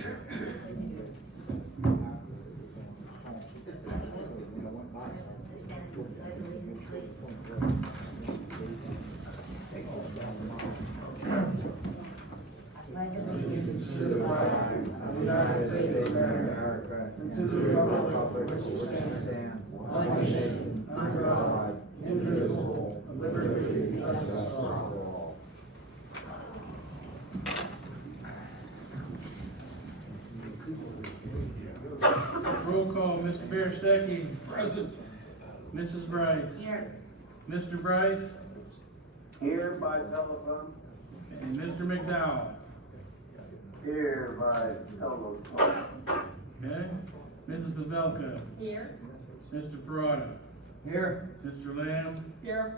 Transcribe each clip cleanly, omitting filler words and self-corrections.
To the flag of the United States of America, and to the republic for which it stands, one nation, under God, indivisible, with liberty and justice for all. Roll call, Mr. Berestecky. Present. Mrs. Brice. Here. Mr. Brice. Here by telephone. And Mr. McDowell. Here by telephone. Okay. Mrs. Pavelko. Here. Mr. Perrotta. Here. Mr. Lamb. Here.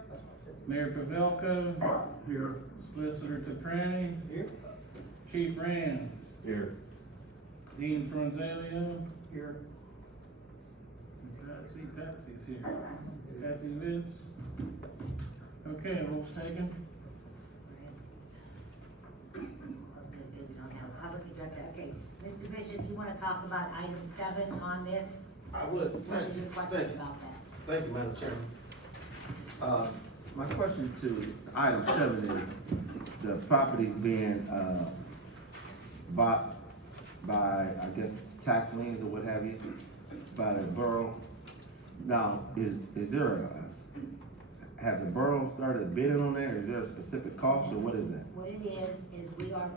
Mayor Pavelko. Here. Solicitor Toprani. Here. Chief Rands. Here. Dean Fronzaglio. Here. Patsy's here. Patsy Vince. Okay, votes taken. Okay, we don't have a public address. Okay, Mr. Bishop, you wanna talk about item 7 on this? I would. What is your question Thank you. about that? Thank you, Madam Chairman. My question to item 7 is the properties being, bought by, I guess, tax liens or what have you, by the borough. Now, is there have the borough started bidding on that? Is there a specific cost or what is that? What it is these are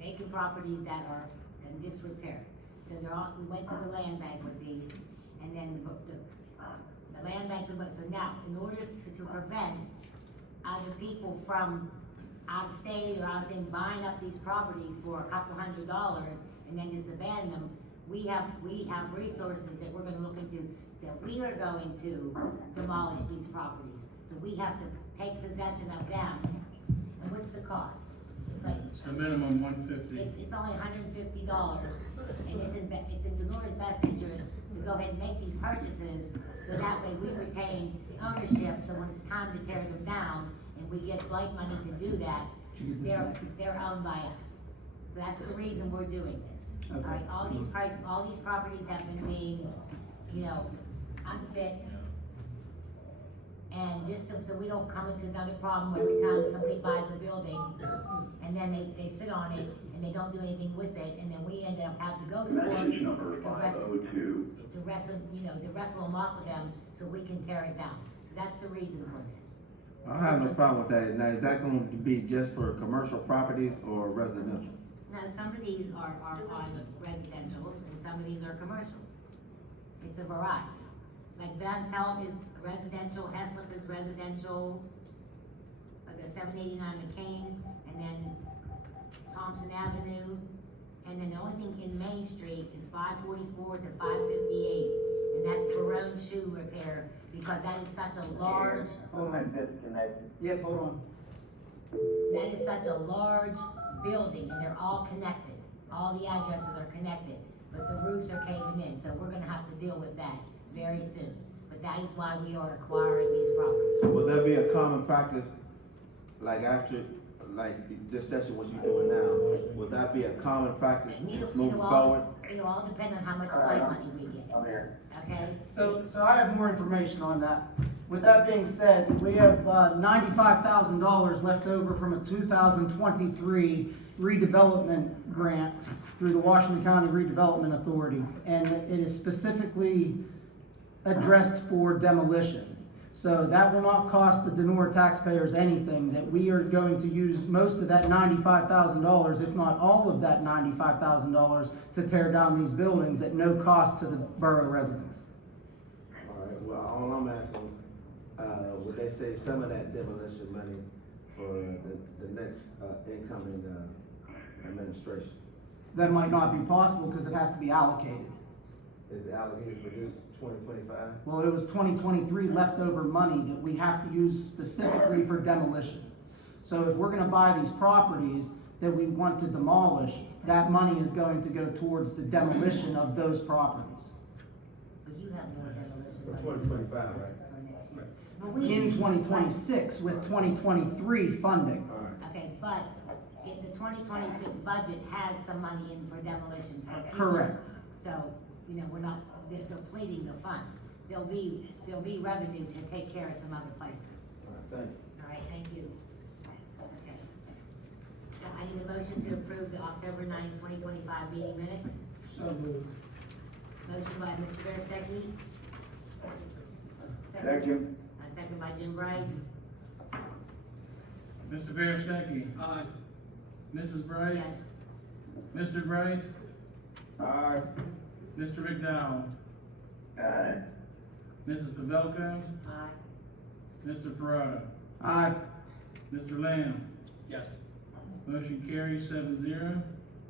vacant properties that are in disrepair. So we went to the land bank with these, and then the land bank, so now, in order to prevent other people from out of state or out there buying up these properties for a couple $100 and then just abandon them, we have resources that we're gonna look into, that we are going to demolish these properties. So we have to take possession of them. And what's the cost? It's like, It's the minimum $150. it's only $150, and it's in Donora's best interest to go ahead and make these purchases, so that way we retain ownership, so when it's time to tear them down, and we get blight money to do that, they're owned by us. So that's the reason we're doing this. Okay. All right, all these properties have been being, unfit, and just so we don't come into another problem every time somebody buys a building, and then they sit on it, and they don't do anything with it, and then we end up having to go to court Message number to 502. wrestle them off of them, so we can tear it down. So that's the reason for this. I have no problem with that. Now, is that going to be just for commercial properties or residential? Now, some of these are on residential, and some of these are commercial. It's a variety. Like Van Pelt is residential, Heslip is residential, like a 789 McCain, and then Thompson Avenue, and then the only thing in Main Street is 544 to 558, and that's Borough shoe repair, because that is such a large, Disconnected. Yep, hold on. that is such a large building, and they're all connected. All the addresses are connected, but the roofs are caving in, so we're gonna have to deal with that very soon. But that is why we are acquiring these properties. So will that be a common practice, like after, like this session, what you're doing now? Will that be a common practice moving forward? It'll all depend on how much blight money we get, I'm here. okay? So I have more information on that. With that being said, we have $95,000 left over from a 2023 redevelopment grant through the Washington County Redevelopment Authority, and it is specifically addressed for demolition. So that will not cost the Donora taxpayers anything, that we are going to use most of that $95,000, if not all of that $95,000, to tear down these buildings at no cost to the borough residents. All right, well, all I'm asking, would they save some of that demolition money for the next, incoming, administration? That might not be possible because it has to be allocated. Is it allocated for this 2025? Well, it was 2023 leftover money that we have to use specifically for demolition. So if we're gonna buy these properties that we want to demolish, that money is going to go towards the demolition of those properties. But you have more demolition For money 2025, right? for next year. But we- In 2026 with 2023 funding. All right. Okay, but the 2026 budget has some money in for demolitions for future. Correct. So, you know, we're not depleting the fund. There'll be revenue to take care of some other places. Thank you. All right, thank you. Okay. So I need a motion to approve the October 9th, 2025 meeting minutes. So moved. Motion by Mr. Berestecky. Second. Second by Jim Brice. Mr. Berestecky? Aye. Mrs. Brice? Yes. Mr. Brice? Aye. Mr. McDowell? Aye. Mrs. Pavelko? Aye. Mr. Perrotta? Aye. Mr. Lamb? Yes. Motion carries 7-0.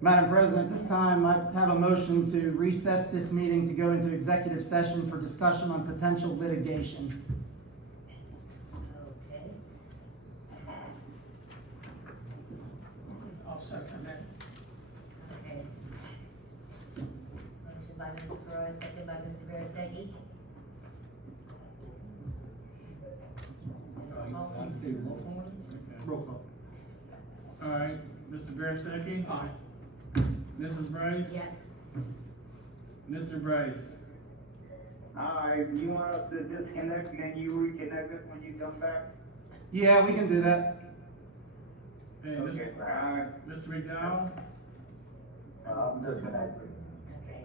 Madam President, at this time, I have a motion to recess this meeting to go into executive session for discussion on potential litigation. Okay. I'll second that. Okay. Motion by Mr. Perrotta, second by Mr. Berestecky. Roll call. All right, Mr. Berestecky? Aye. Mrs. Brice? Yes. Mr. Brice? Aye, you want us to disconnect and then you reconnect us when you come back? Yeah, we can do that. Hey, Okay, aye. Mr. McDowell? I'm disconnected. Okay.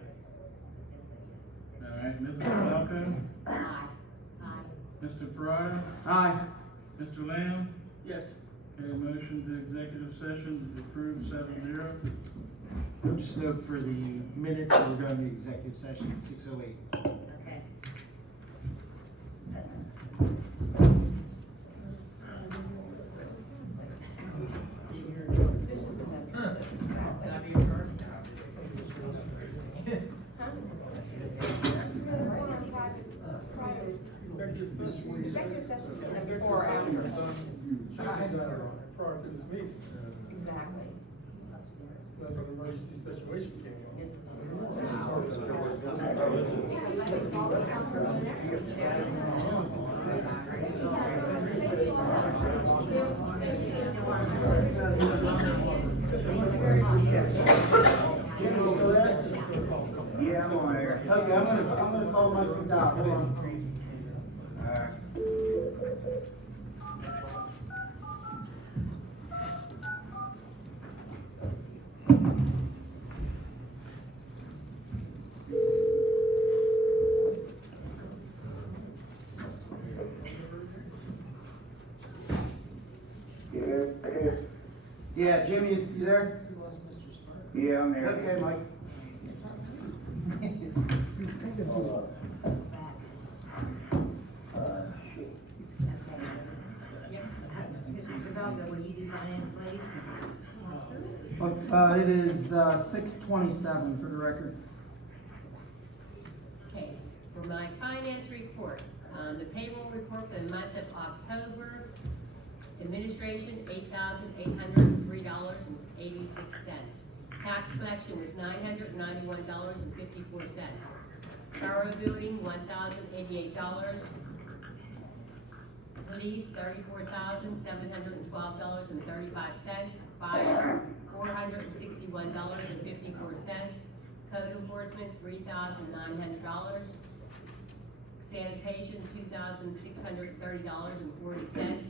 All right, Mrs. Pavelko? Aye. Aye. Mr. Perrotta? Aye. Mr. Lamb? Yes. Okay, motion to executive session approved 7-0. Just note for the minutes, we're going to executive session at 6:08. Okay. Can I be adjourned? Executive session before or after. Prior to this meeting, Exactly. unless an emergency situation came up. This is. Jim, you still there? Yeah, I'm on here. Okay, I'm gonna call Mike McDowell, hold on. Alright. Yeah, Jimmy, you there? Yeah, I'm here. Okay, Mike. Mrs. Pavelko, will you do finance, please? It is, 6:27 for the record. Okay, for my finance report, the payroll report for the month of October, administration, $8,803.86. Tax collection was $991.54. Borough building, $1,088. Police, $34,712.35. Fire, $461.54. Code enforcement, $3,900. Sanitation, $2,630.40.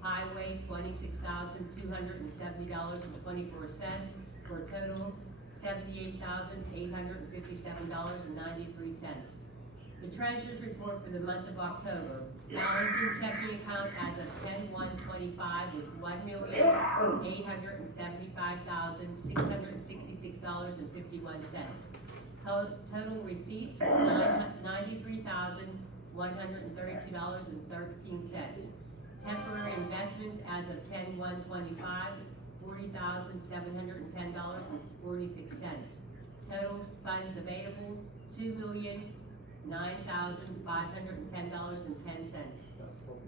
Highway, $26,270.24, for a total $78,857.93. The treasurer's report for the month of October. Balance in checking account as of 10/1/25 was $1,875,666.51. Total receipts were $93,132.13. Temporary investments as of 10/1/25, $40,710.46. Total funds available, $2,009,510.10.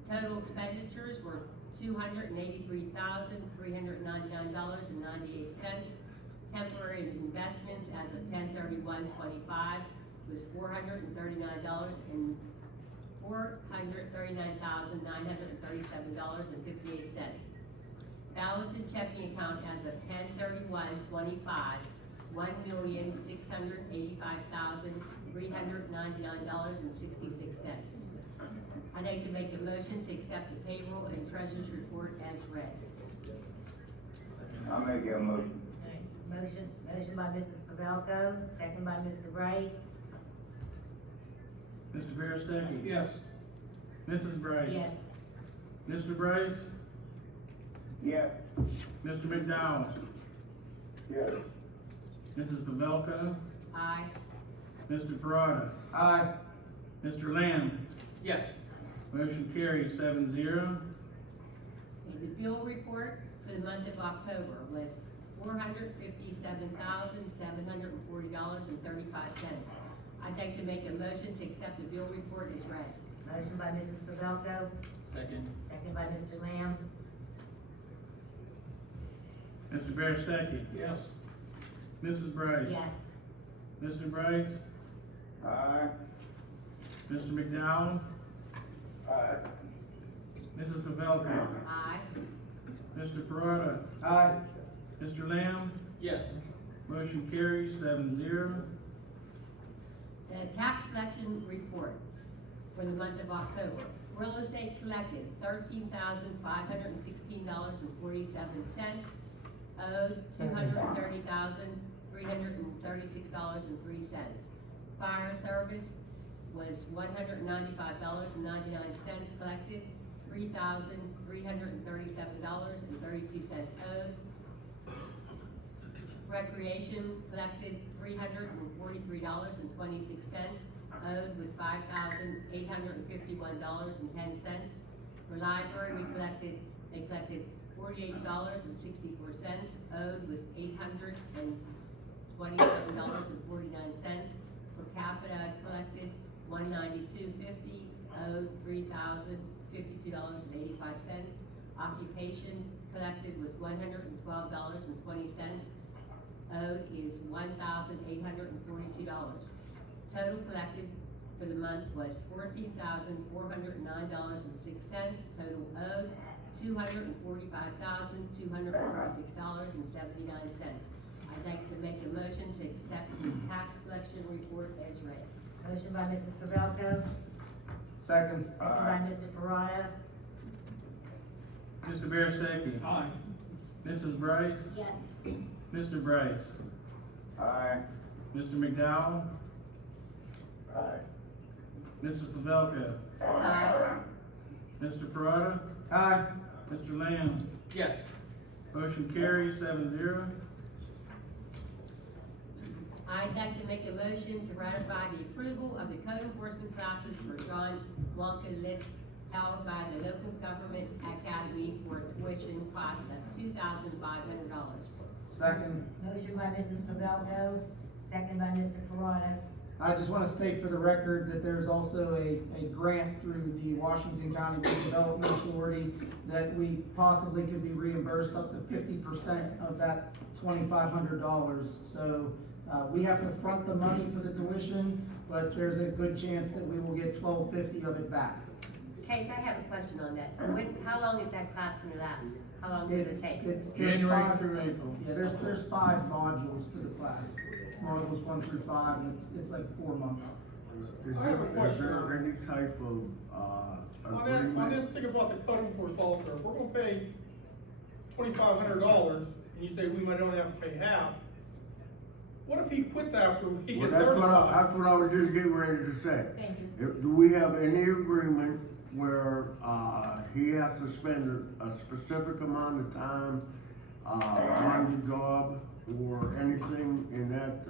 Total expenditures were $283,399.98. Temporary investments as of 10/31/25 was $439,937.58. Balance in checking account as of 10/31/25, $1,685,399.66. I'd like to make a motion to accept the payroll and treasurer's report as read. I'll make that motion. Motion by Mrs. Pavelko, second by Mr. Brice. Mrs. Berestecky? Yes. Mrs. Brice? Yes. Mr. Brice? Yes. Mr. McDowell? Yes. Mrs. Pavelko? Aye. Mr. Perrotta? Aye. Mr. Lamb? Yes. Motion carries 7-0. Okay, the bill report for the month of October was $457,740.35. I'd like to make a motion to accept the bill report as read. Motion by Mrs. Pavelko, Second. second by Mr. Lamb. Mr. Berestecky? Yes. Mrs. Brice? Yes. Mr. Brice? Aye. Mr. McDowell? Aye. Mrs. Pavelko? Aye. Mr. Perrotta? Aye. Mr. Lamb? Yes. Motion carries 7-0. The tax collection report for the month of October. Real estate collected $13,516.47. Owed $230,336.03. Fire service was $195.99 collected. $3,337.32 owed. Recreation collected $343.26. Owed was $5,851.10. For library, they collected $48.64. Owed was $827.49. Per capita collected $192.50. Owed $3,052.85. Occupation collected was $112.20. Owed is $1,842. Total collected for the month was $14,409.06. Total owed $245,246.79. I'd like to make a motion to accept the tax collection report as read. Motion by Mrs. Pavelko, Second. second by Mr. Perrotta. Mr. Berestecky? Aye. Mrs. Brice? Yes. Mr. Brice? Aye. Mr. McDowell? Aye. Mrs. Pavelko? Aye. Mr. Perrotta? Aye. Mr. Lamb? Yes. Motion carries 7-0. I'd like to make a motion to ratify the approval of the code enforcement classes for John Wonka held by the local government academy for a tuition cost of $2,500. Second. Motion by Mrs. Pavelko, second by Mr. Perrotta. I just want to state for the record that there's also a grant through the Washington County Redevelopment Authority that we possibly could be reimbursed up to 50% of that $2,500. So, we have to front the money for the tuition, but there's a good chance that we will get $1,250 of it back. Case, I have a question on that. How long is that class gonna last? How long does it take? There's January five- through April. Yeah, there's 5 modules to the class. Modules 1 through 5, and it's like 4 months. I have a question. any type of, On this thing about the code enforcement officer, if we're gonna pay $2,500, and you say we might only have to pay half, what if he quits after he Well, gets certified? that's what I was just getting ready to say. Thank you. Do we have any agreement where, he has to spend a specific amount of time, on the job or anything in that,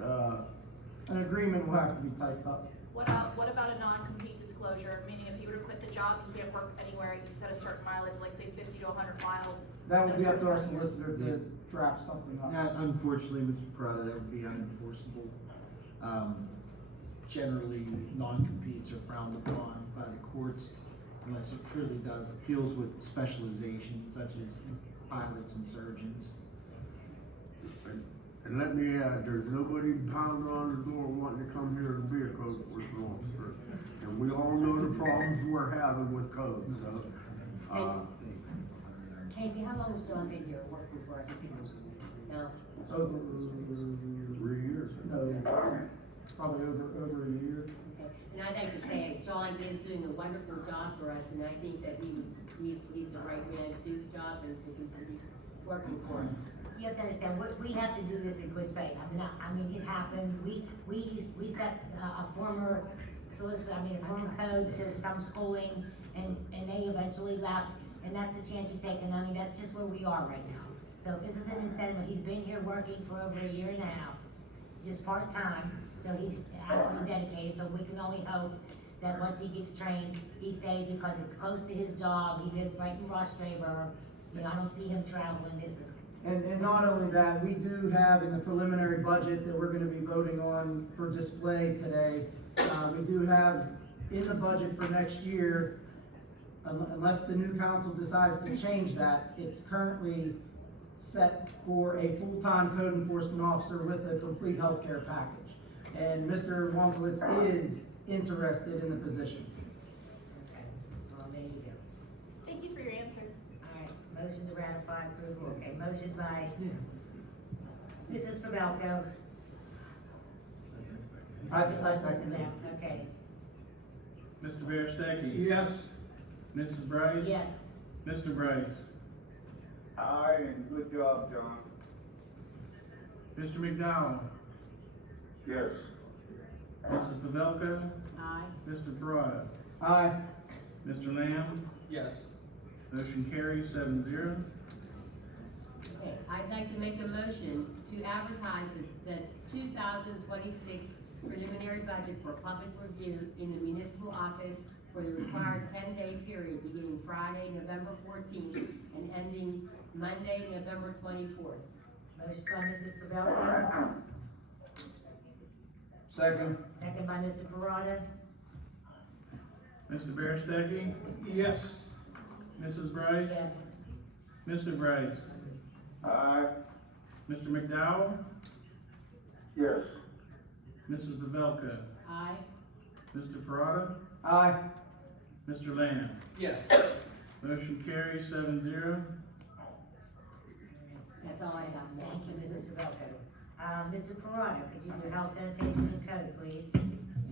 An agreement will have to be typed up. What about a non-compete disclosure, meaning if he were to quit the job, he can't work anywhere, you set a certain mileage, like say 50 to 100 miles? That would be up to our solicitor to draft something up. Unfortunately, Mr. Perrotta, that would be unenforceable. Generally, non-competes are frowned upon by the courts unless it truly deals with specialization such as pilots and surgeons. and let me add, there's nobody pounding on the door wanting to come here to be a code enforcement officer. And we all know the problems we're having with code, so, Casey, how long has John been here working for us? No, Over, 3 years. no, probably over a year. okay. And I'd like to say, John is doing a wonderful job for us, and I think that he's the right man to do the job and to continue working for us. You have to understand, we have to do this in good faith. I mean, it happens. We set a former solicitor, a former code to some schooling, and they eventually left, and that's the chance you take, and I mean, that's just where we are right now. So if this is an incentive, he's been here working for over a year and a half, just part-time, so he's absolutely dedicated, so we can only hope that once he gets trained, he stays because it's close to his job, he lives right in Rostraver, I don't see him traveling, this is. And not only that, we do have in the preliminary budget that we're gonna be voting on for display today, we do have in the budget for next year, unless the new council decides to change that, it's currently set for a full-time code enforcement officer with a complete healthcare package. And Mr. Wonkolitz is interested in the position. Okay, well, there you go. Thank you for your answers. All right, motion to ratify approval, okay, motion by Mrs. Pavelko. I second it. Okay, Mr. Berestecky? Yes. Mrs. Brice? yes, Mr. Brice? Aye, and good job, John. Mr. McDowell? Yes. Mrs. Pavelko? Aye. Mr. Perrotta? Aye. Mr. Lamb? Yes. Motion carries 7-0. Okay, I'd like to make a motion to advertise the 2026 preliminary budget for public review in the municipal office for the required 10-day period beginning Friday, November 14th and ending Monday, November 24th. motion by Mrs. Pavelko, Second. second by Mr. Perrotta. Mr. Berestecky? Yes. Mrs. Brice? Yes, Mr. Brice? Aye. Mr. McDowell? Yes. Mrs. Pavelko? Aye. Mr. Perrotta? Aye. Mr. Lamb? Yes. Motion carries 7-0. That's all I got. thank you, Mrs. Pavelko. Mr. Perrotta, could you do health, sanitation, and code, please?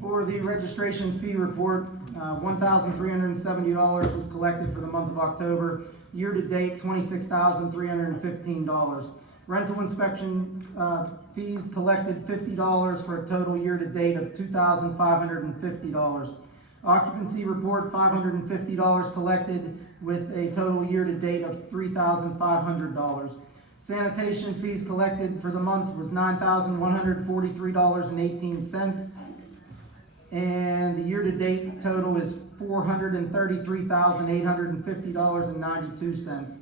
For the registration fee report, $1,370 was collected for the month of October. Year-to-date, $26,315. Rental inspection fees collected $50 for a total year-to-date of $2,550. Occupancy report, $550 collected with a total year-to-date of $3,500. Sanitation fees collected for the month was $9,143.18. And the year-to-date total is $433,850.92.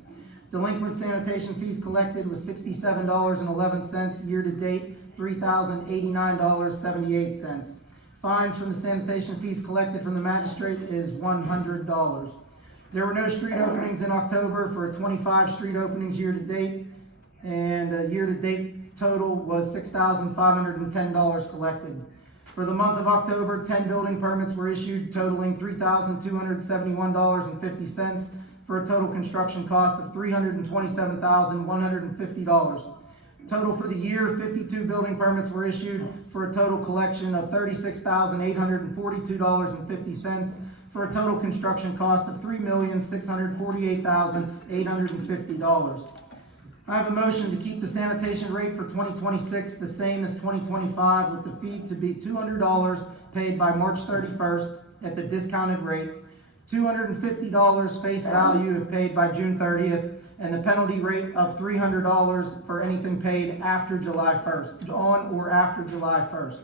Delinquent sanitation fees collected was $67.11, year-to-date $3,089.78. Fines from the sanitation fees collected from the magistrate is $100. There were no street openings in October for 25 street openings year-to-date, and year-to-date total was $6,510 collected. For the month of October, 10 building permits were issued totaling $3,271.50 for a total construction cost of $327,150. Total for the year, 52 building permits were issued for a total collection of $36,842.50 for a total construction cost of $3,648,850. I have a motion to keep the sanitation rate for 2026 the same as 2025, with the fee to be $200 paid by March 31st at the discounted rate, $250 face value if paid by June 30th, and the penalty rate of $300 for anything paid after July 1st, on or after July 1st.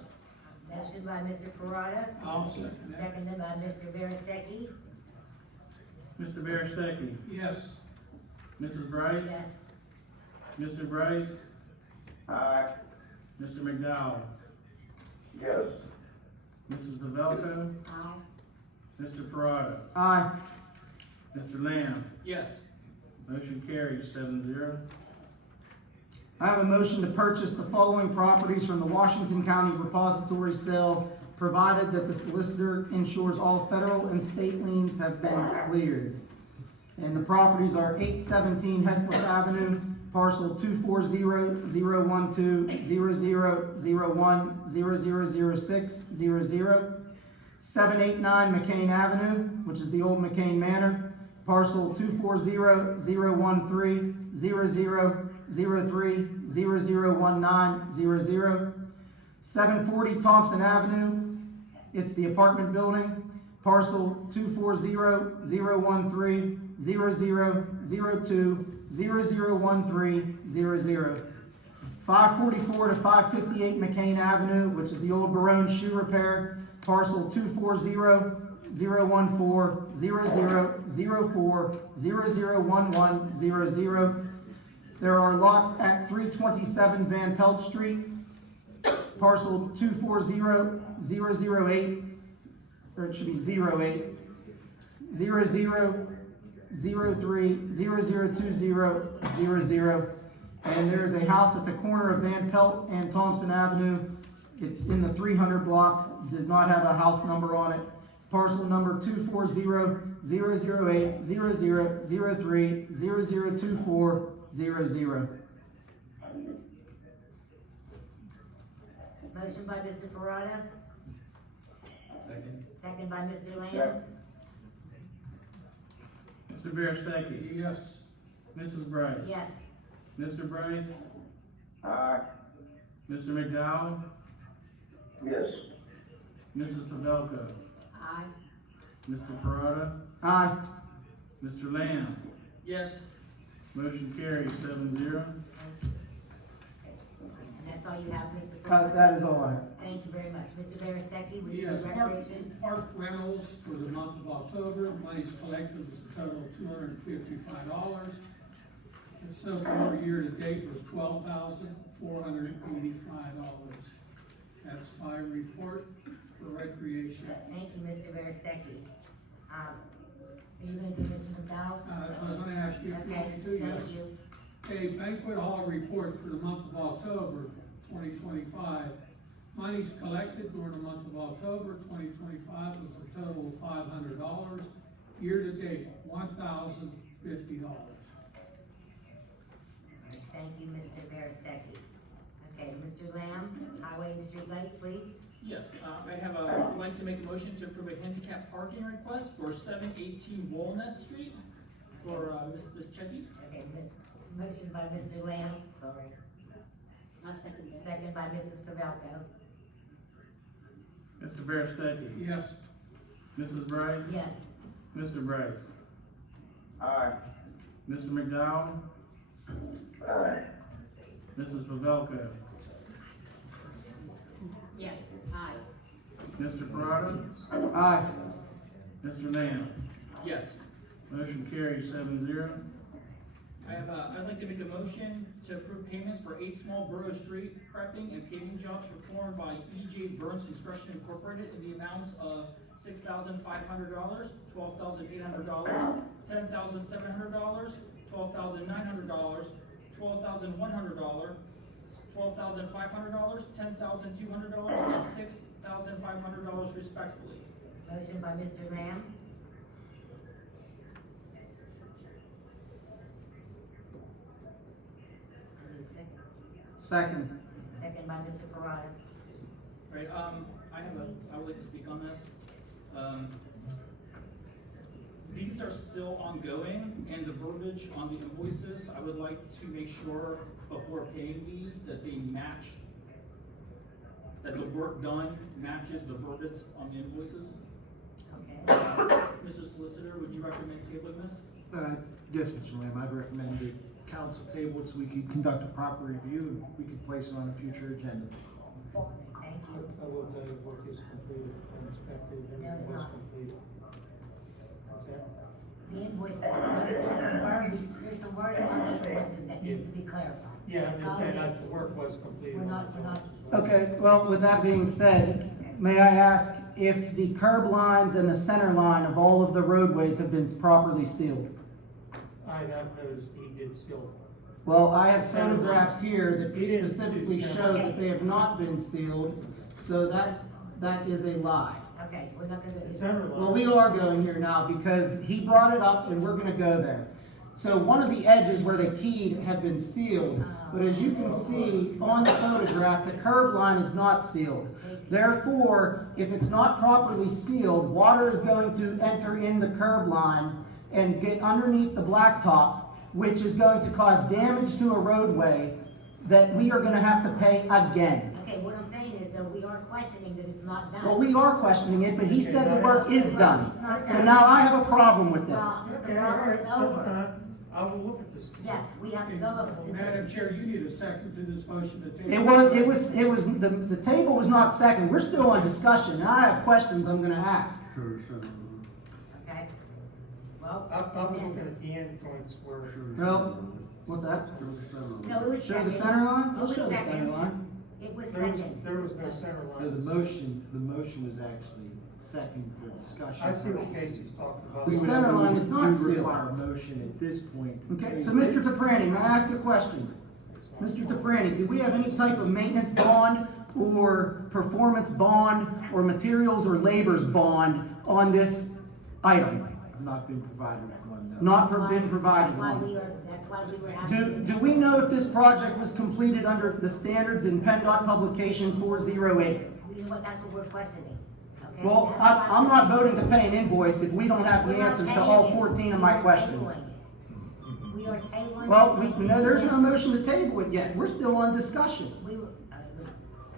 Motion by Mr. Perrotta, I'll second that. seconded by Mr. Berestecky. Mr. Berestecky? Yes. Mrs. Brice? Yes, Mr. Brice? Aye. Mr. McDowell? Yes. Mrs. Pavelko? Aye. Mr. Perrotta? Aye. Mr. Lamb? Yes. Motion carries 7-0. I have a motion to purchase the following properties from the Washington County Repository sale, provided that the solicitor ensures all federal and state liens have been cleared. And the properties are 817 Heslip Avenue, parcel 240-012-0001-0006-00. 789 McCain Avenue, which is the old McCain Manor, parcel 240-013-0003-0019-00. 740 Thompson Avenue, it's the apartment building, parcel 240-013-0002-0013-00. 544 to 558 McCain Avenue, which is the old Borough Shoe Repair, parcel 240-014-0004-0011-00. There are lots at 327 Van Pelt Street, parcel 240-008, or it should be 08, 0003-0020-00. And there is a house at the corner of Van Pelt and Thompson Avenue. It's in the 300 block, does not have a house number on it. Parcel number 240-008-0003-0024-00. Motion by Mr. Perrotta, Second. second by Mr. Lamb. Mr. Berestecky. Yes. Mrs. Brice. Yes. Mr. Brice. Aye. Mr. McDowell. Yes. Mrs. Pavelko. Aye. Mr. Perrotta. Aye. Mr. Lamb. Yes. Motion carries 7-0. And that's all you have, Mr. Perrotta? That is all I have. Thank you very much. Mr. Berestecky, will you do Yes, recreation? Park rentals for the month of October, monies collected was a total of $255. And so far, year-to-date was $12,485. That's my report for recreation. Thank you, Mr. Berestecky. Are you gonna do Mr. McDowell? That's what I was gonna ask you if you Okay, want me to, thank yes. you. Okay, banquet hall report for the month of October, 2025. Monies collected during the month of October, 2025 was a total of $500. Year-to-date, $1,050. Thank you, Mr. Berestecky. Okay, Mr. Lamb, highway and street lights, please. Yes, I'd like to make a motion to approve a handicap parking request for 718 Walnut Street for, Ms. Checky. Okay, motion by Mr. Lamb, sorry. I'll second that. Second by Mrs. Pavelko. Mr. Berestecky. Yes. Mrs. Brice. Yes. Mr. Brice. Aye. Mr. McDowell. Aye. Mrs. Pavelko. Yes, aye. Mr. Perrotta. Aye. Mr. Lamb. Yes. Motion carries 7-0. I'd like to make a motion to approve payments for 8 small Borough Street prepping and paving jobs performed by E.J. Burns Construction Incorporated in the amounts of $6,500, $12,800, $10,700, $12,900, $12,100, $12,500, $10,200, and $6,500 respectively. Motion by Mr. Lamb. Second. Second by Mr. Perrotta. Right, I would like to speak on this. These are still ongoing, and the verbiage on the invoices, I would like to make sure before paying these that they match, that the work done matches the verbiage on the invoices. Okay. Mr. Solicitor, would you recommend tabling this? Yes, Mr. Lamb, I'd recommend the council table so we could conduct a proper review and we could place it on a future agenda. Thank you. I will tell you, work is completed, inspected, No, it's everything was not. completed. What's that? The invoice, there's some wording on the invoices that needs to be clarified. Yeah, I'm just saying, Apologies. the work was completed. We're not. Okay, well, with that being said, may I ask if the curb lines and the center line of all of the roadways have been properly sealed? I have noticed he did still. Well, I have photographs here that He didn't specifically do so. show that they have not been sealed, so that is a lie. Okay, we're not gonna do this. Well, we are going here now because he brought it up and we're gonna go there. So one of the edges where they keyed have been sealed, but as you can see on the photograph, the curb line is not sealed. Therefore, if it's not properly sealed, water is going to enter in the curb line and get underneath the blacktop, which is going to cause damage to a roadway that we are gonna have to pay again. Okay, what I'm saying is that we are questioning that it's not done. Well, we are questioning it, but he said the work is done. So now I have a problem with this. Well, Mr. Borough is over. I will look at this. Yes, we have to go over this. Madam Chair, you need a second to this motion to table. The table was not second. We're still on discussion, and I have questions I'm gonna ask. Sure. Okay? Well. I was looking at the end points where. Well, what's that? No, it was Show second. the center line? It I'll was show the second. center line. It was There was, second. there was no center No, line. the motion was actually second for discussion. I see what Casey's talking about. The center line is not We sealed. require a motion at this point. to Okay, table. so Mr. Toprani, may I ask a question? Mr. Toprani, do we have any type of maintenance bond or performance bond or materials or labors bond on this item? I've not been provided with one, no. Been provided one. That's why we were asking. Do we know if this project was completed under the standards in PennDOT publication 408? You know what, that's what we're questioning, okay? Well, That's why I'm not we're- voting to pay an invoice if we don't have the we're not answers to paying all it. 14 of We my are questions. tabling it. We are tabling. Well, it. no, there's no motion to table it yet. We're still on discussion. We were,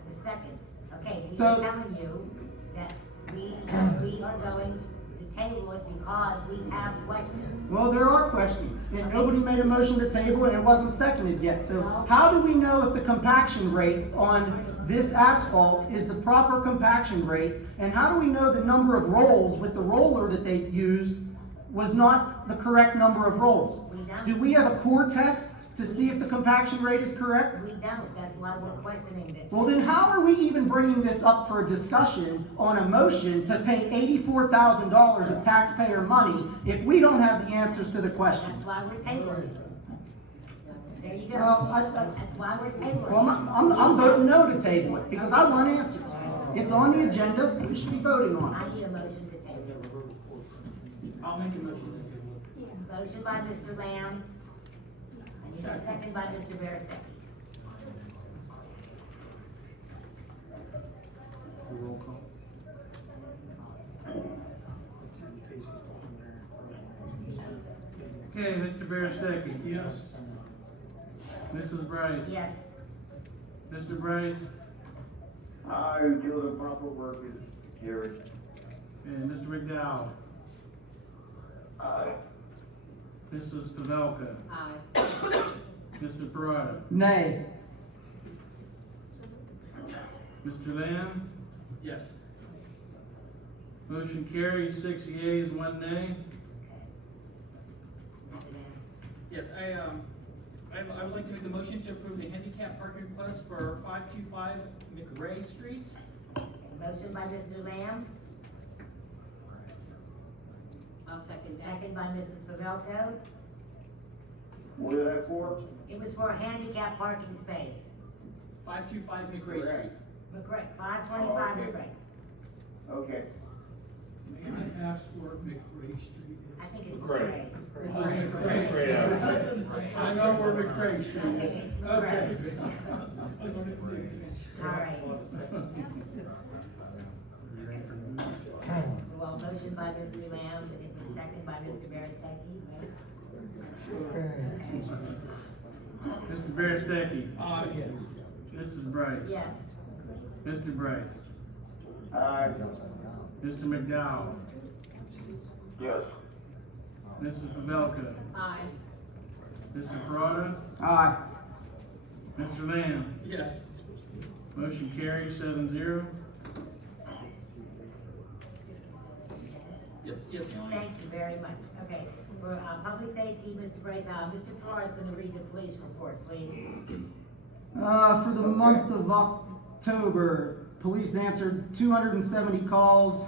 the second, okay, we So- are telling you that we are going to table it because we have questions. Well, there are questions, and nobody made a motion to table it, and it wasn't seconded yet. So how do we know if the compaction rate on this asphalt is the proper compaction rate? And how do we know the number of rolls with the roller that they used was not the correct number of rolls? We don't. Do we have a core test to see if the compaction rate is correct? We don't, that's why we're questioning that. Well, then how are we even bringing this up for a discussion on a motion to pay $84,000 of taxpayer money if we don't have the answers to the questions? That's why we're tabling it. There you go. Well, That's why we're tabling it. Well, I'm voting no to table it, because I want answers. It's on the agenda, we should be voting on it. I need a motion to table I'll make a motion to table it. it. Motion by Mr. Lamb. I need a second by Mr. Berestecky. Roll call. Okay, Mr. Berestecky. Yes. Mrs. Brice. Yes. Mr. Brice. Aye, until the proper work is carried. And Mr. McDowell. Aye. Mrs. Pavelko. Aye. Mr. Perrotta. Nay. Mr. Lamb. Yes. Motion carries, 6 yeas, 1 nay. Yes, I would like to make a motion to approve the handicap parking request for 525 McRae Street. Motion by Mr. Lamb, I'll second that. second by Mrs. Pavelko. What is that for? It was for a handicap parking space. 525 McRae Street. McRae, 525 Okay. McRae. Okay. May I ask where McRae Street I is? think it's McRae. McRae. I know where McRae Street Okay, is. it's Okay. All right. Well, motion by Mr. Lamb, and it was second by Mr. Berestecky, right? Mr. Berestecky. Aye. Mrs. Brice. Yes. Mr. Brice. Aye. Mr. McDowell. Yes. Mrs. Pavelka. Aye. Mr. Perrotta. Aye. Mr. Lamb. Yes. Motion carries 7-0. Yes, Melanie. Thank you very much. Okay, for, public safety, Mr. Brice, Mr. Perrotta's gonna read the police report, please. For the month of October, police answered 270 calls,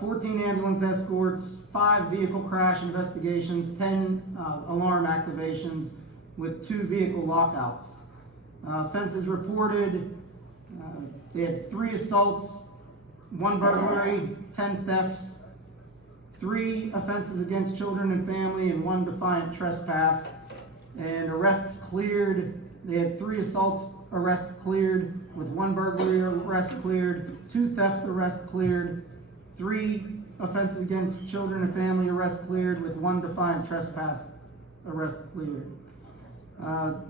14 ambulance escorts, 5 vehicle crash investigations, 10 alarm activations with 2 vehicle lockouts. Offenses reported, they had 3 assaults, 1 burglary, 10 thefts, 3 offenses against children and family, and 1 defiant trespass. And arrests cleared, they had 3 assaults arrests cleared, with 1 burglary arrest cleared, 2 theft arrests cleared, 3 offenses against children and family arrests cleared, with 1 defiant trespass arrest cleared. On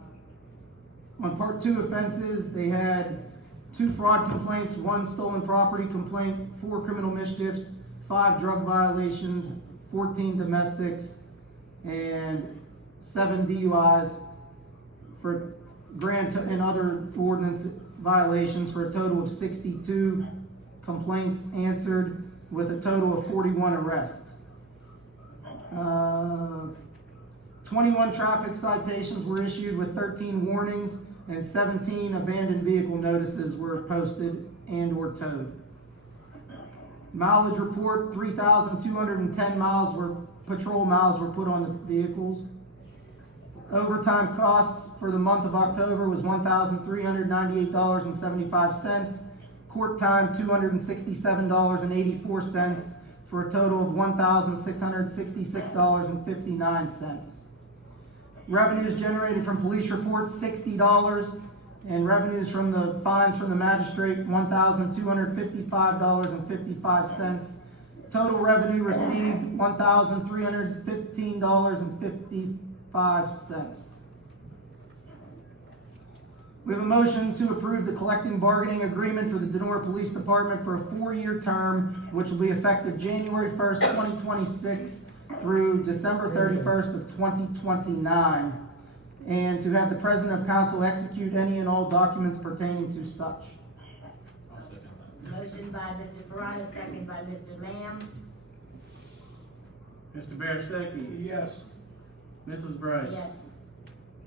part 2 offenses, they had 2 fraud complaints, 1 stolen property complaint, 4 criminal mischiefs, 5 drug violations, 14 domestics, and 7 DUIs for and other ordinance violations, for a total of 62 complaints answered, with a total of 41 arrests. 21 traffic citations were issued with 13 warnings, and 17 abandoned vehicle notices were posted and or towed. Mileage report, 3,210 patrol miles were put on the vehicles. Overtime costs for the month of October was $1,398.75. Court time, $267.84, for a total of $1,666.59. Revenues generated from police reports, $60, and revenues from the fines from the magistrate, $1,255.55. Total revenue received, $1,315.55. We have a motion to approve the collective bargaining agreement for the Donora Police Department for a 4-year term, which will be effective January 1st, 2026 through December 31st of 2029, and to have the President of Council execute any and all documents pertaining to such. Motion by Mr. Perrotta, second by Mr. Lamb. Mr. Berestecky? Yes. Mrs. Brice? Yes.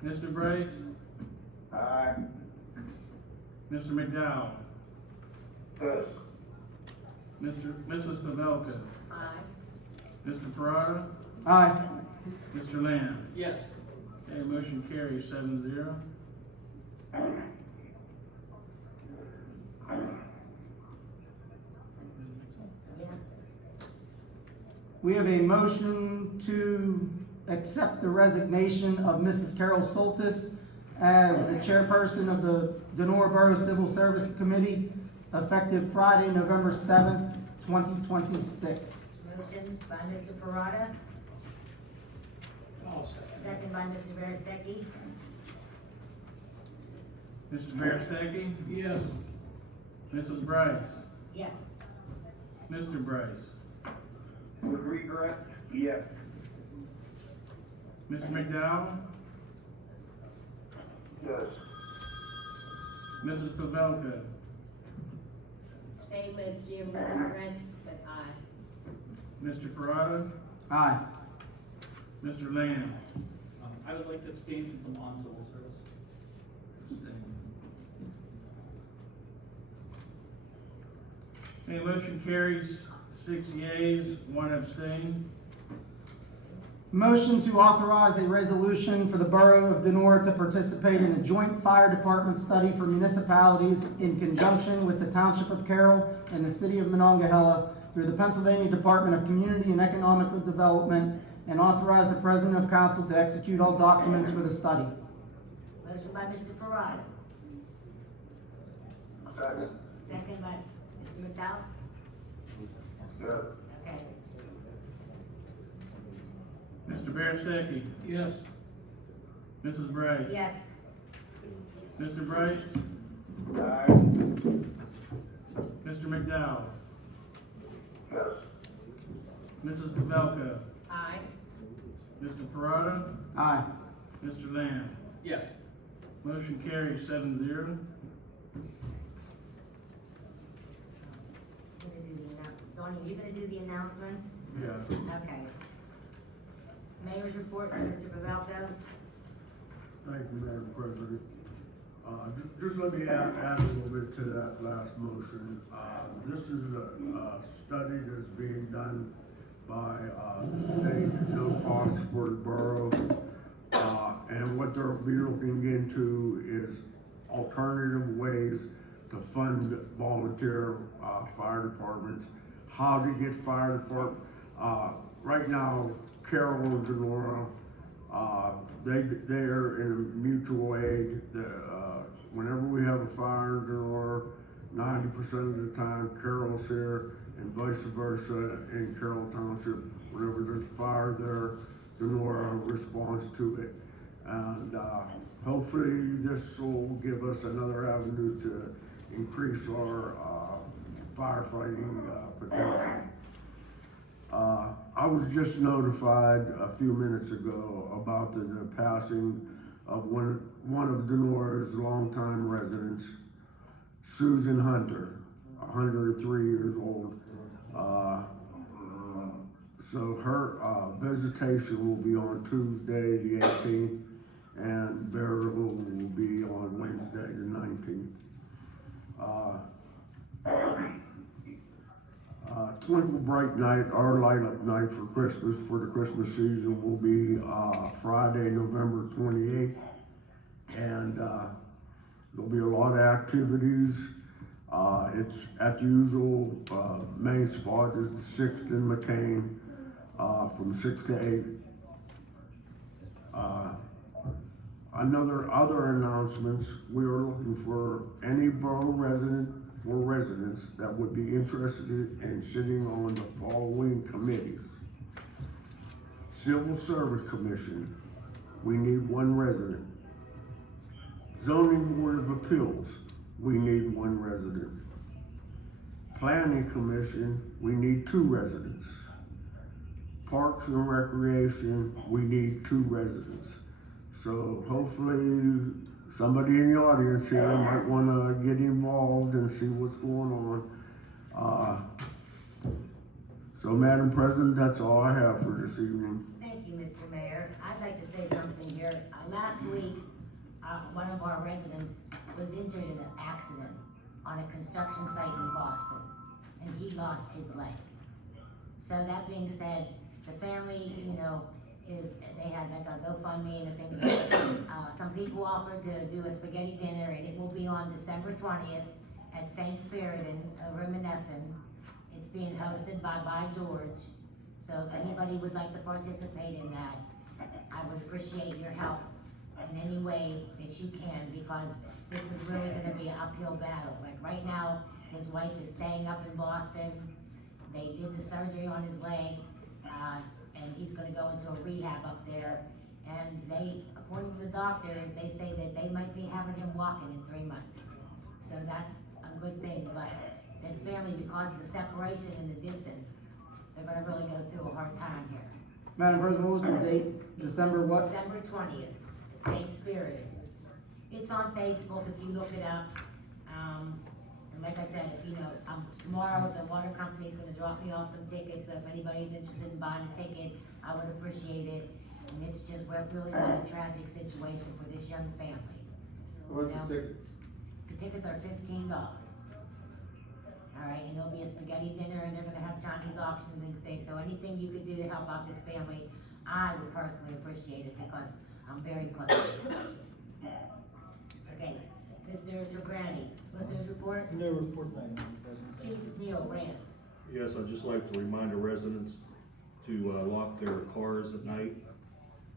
Mr. Brice? Aye. Mr. McDowell? Yes. Mrs. Pavelko? Aye. Mr. Perrotta? Aye. Mr. Lamb? Yes. Okay, motion carries 7-0. We have a motion to accept the resignation of Mrs. Carol Soltis as the chairperson of the Donora Borough Civil Service Committee, effective Friday, November 7th, 2026. Motion by Mr. Perrotta, I'll second. second by Mr. Berestecky. Mr. Berestecky? Yes. Mrs. Brice? Yes. Mr. Brice? With regret, yes. Mr. McDowell? Yes. Mrs. Pavelko? Same as Jim, Rands, but aye. Mr. Perrotta? Aye. Mr. Lamb? I would like to abstain since I'm on civil service. Okay, motion carries 6 yeas, 1 abstain. Motion to authorize a resolution for the Borough of Donora to participate in the Joint Fire Department Study for municipalities in conjunction with the Township of Carroll and the City of Monongahela through the Pennsylvania Department of Community and Economic Development, and authorize the President of Council to execute all documents for the study. Motion by Mr. Perrotta, Second. second by Mr. McDowell. Yes. Okay. Mr. Berestecky? Yes. Mrs. Brice? Yes. Mr. Brice? Aye. Mr. McDowell? Yes. Mrs. Pavelko? Aye. Mr. Perrotta? Aye. Mr. Lamb? Yes. Motion carries 7-0. Donnie, are you gonna do the announcements? Yes. Okay. Mayor's report from Mr. Pavelko. Thank you, Madam President. Just let me add a little bit to that last motion. This is a study that's being done by the state at no cost for the borough. And what they'll be looking into is alternative ways to fund volunteer, fire departments, how to get fire department. Right now, Carol and Donora, they're in a mutual aid. Whenever we have a fire in Donora, 90% of the time Carol's here, and vice versa in Carroll Township. Whenever there's a fire there, Donora responds to it. And hopefully this will give us another avenue to increase our firefighting potential. I was just notified a few minutes ago about the passing of one of Donora's longtime residents, Susan Hunter, 103 years old. So her visitation will be on Tuesday the 18th, and burial will be on Wednesday the 19th. Twinkle Bright Night, our light up night for Christmas, for the Christmas season, will be Friday, November 28th. And there'll be a lot of activities. It's at the usual main spot is the 6th and McCain, from 6 to 8. Other announcements, we are looking for any borough resident or residents that would be interested in sitting on the following committees. Civil Service Commission, we need 1 resident. Zoning Board of Appeals, we need 1 resident. Planning Commission, we need 2 residents. Parks and Recreation, we need 2 residents. So hopefully somebody in the audience here might wanna get involved and see what's going on. So Madam President, that's all I have for this evening. Thank you, Mr. Mayor. I'd like to say something here. Last week, one of our residents was injured in an accident on a construction site in Boston, and he lost his leg. So that being said, the family, they had like a GoFundMe and a thing. Some people offered to do a spaghetti dinner, and it will be on December 20th at St. Spiridon over in Menneson. It's being hosted by George. So if anybody would like to participate in that, I would appreciate your help in any way that you can, because this is really gonna be an uphill battle. Like right now, his wife is staying up in Boston. They did the surgery on his leg, and he's gonna go into a rehab up there. And they, according to the doctor, they say that they might be having him walking in 3 months. So that's a good thing, but this family, because of the separation and the distance, they're gonna really go through a hard time here. Madam President, what was the date? December what? December 20th, St. Spirit. It's on Facebook if you look it up. And like I said, tomorrow the water company is gonna drop me off some tickets, so if anybody's interested in buying a ticket, I would appreciate it. And it's just, really was a tragic situation for this young family. What's the tickets? The tickets are $15. All right, and there'll be a spaghetti dinner, and they're gonna have Chinese auctions and things. So anything you could do to help out this family, I would personally appreciate it, because I'm very close. Okay, Mr. Toprani, Solicitor's report. No report, thank you, Madam President. Chief Neal, Rands. Yes, I'd just like to remind the residents to lock their cars at night.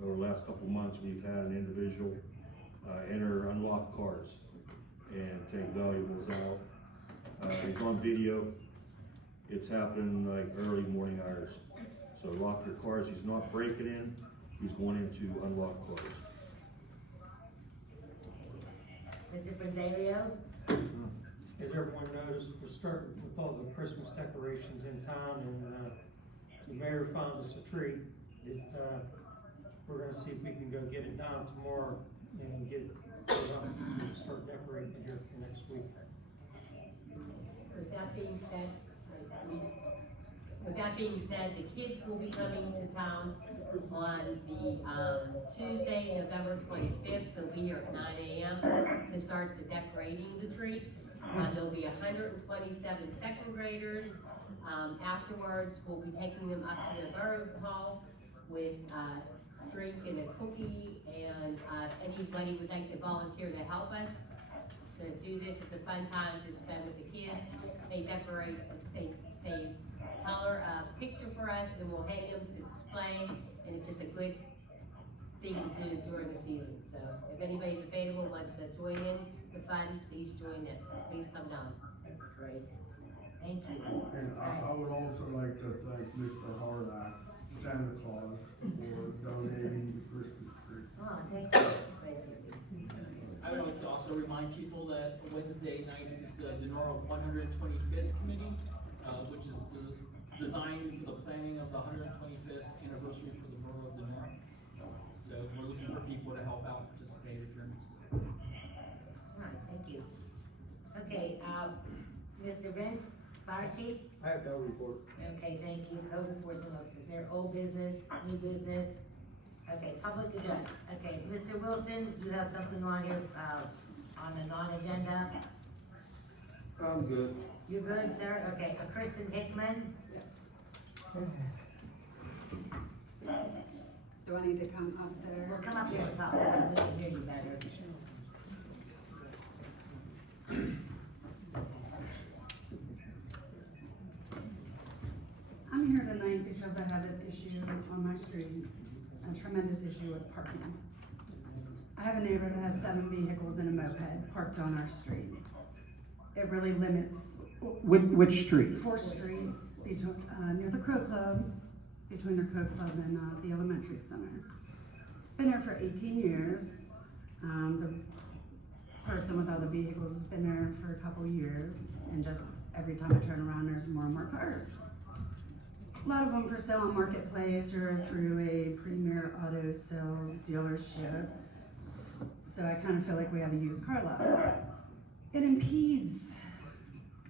Over the last couple of months, we've had an individual enter unlocked cars and take valuables out. It's on video. It's happening like early morning hours. So lock your cars. He's not breaking in. He's going into unlocked cars. Mr. Fronzaglio. As everyone knows, we're starting with all the Christmas decorations in town, and the mayor found us a tree. We're gonna see if we can go get it down tomorrow and get it put up, and start decorating here for next week. With that being said, the kids will be coming to town on the Tuesday, November 25th. They'll be here at 9 a.m. to start the decorating of the tree. There'll be 127 second graders. Afterwards, we'll be taking them up to the Borough Hall with drink and a cookie, and anybody would like to volunteer to help us to do this. It's a fun time to spend with the kids. They decorate, they color a picture for us, and we'll hang them to display, and it's just a good thing to do during the season. So if anybody's available, wants to join in the fun, please join in. Please come down. That's great. Thank you. And I would also like to thank Mr. Hardak, Santa Claus, for donating the Christmas tree. Oh, thank you. Thank you. I would like to also remind people that Wednesday nights is the Donora 125th committee, which is designed for the planning of the 125th anniversary for the Borough of Donora. So we're looking for people to help out, participate if you're interested. All right, thank you. Okay, Mr. Vince, Fire Chief? I have no report. Okay, thank you. Code enforcement officer, there, old business, new business. Okay, public address. Okay, Mr. Wilson, you have something on your, on the non-agenda? I'm good. You good, sir? Okay, Kristen Hickman? Yes. Do I need to come up there? Well, come up here and talk, we can hear you better. I'm here tonight because I have an issue on my street, a tremendous issue with parking. I have a neighbor that has 7 vehicles and a moped parked on our street. It really limits. Which street? 4th Street, between, near the Crow Club, between the Crow Club and, the elementary center. Been there for 18 years. The person with all the vehicles has been there for a couple years, and just every time I turn around, there's more and more cars. A lot of them for sale on Marketplace or through a Premier Auto Sales dealership. So I kind of feel like we have a used car lot. It impedes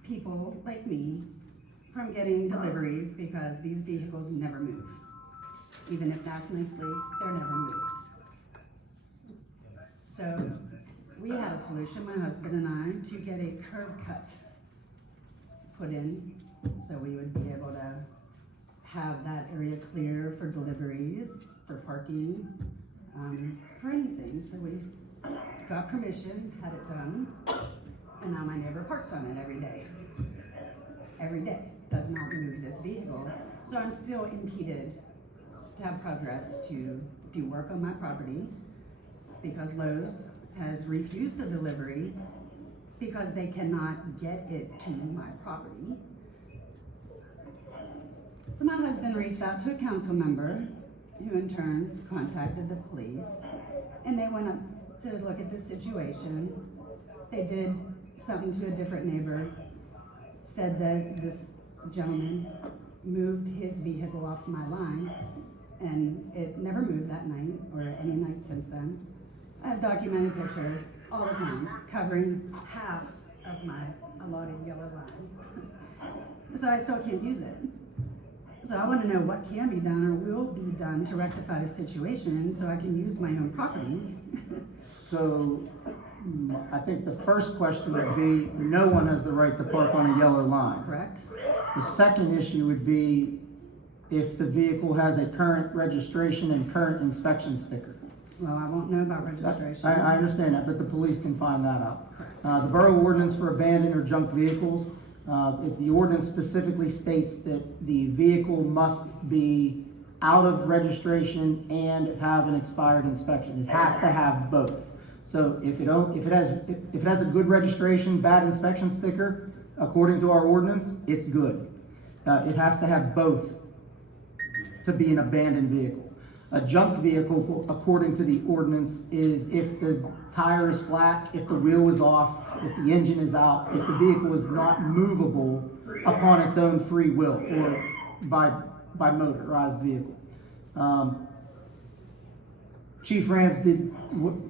people like me from getting deliveries because these vehicles never move. Even if that's nicely, they're never moved. So we had a solution, my husband and I, to get a curb cut put in so we would be able to have that area clear for deliveries, for parking, for anything. So we got permission, had it done, and now my neighbor parks on it every day. Every day, does not move this vehicle. So I'm still impeded to have progress to do work on my property because Lowe's has refused a delivery because they cannot get it to my property. So my husband reached out to a council member who in turn contacted the police, and they went up to look at the situation. They did something to a different neighbor, said that this gentleman moved his vehicle off my line, and it never moved that night or any night since then. I have documented pictures all the time covering half of my allotted yellow line. So I still can't use it. So I want to know what can be done or will be done to rectify the situation so I can use my own property. So, I think the first question would be, no one has the right to park on a yellow line. Correct? The second issue would be if the vehicle has a current registration and current inspection sticker. Well, I won't know about registration. I understand that, but the police can find that out. The borough ordinance for abandoned or junk vehicles, if the ordinance specifically states that the vehicle must be out of registration and have an expired inspection, it has to have both. So if it has a good registration, bad inspection sticker, according to our ordinance, it's good. It has to have both to be an abandoned vehicle. A junk vehicle, according to the ordinance, is if the tire is flat, if the wheel is off, if the engine is out, if the vehicle is not movable upon its own free will or by motorized vehicle. Chief Rands,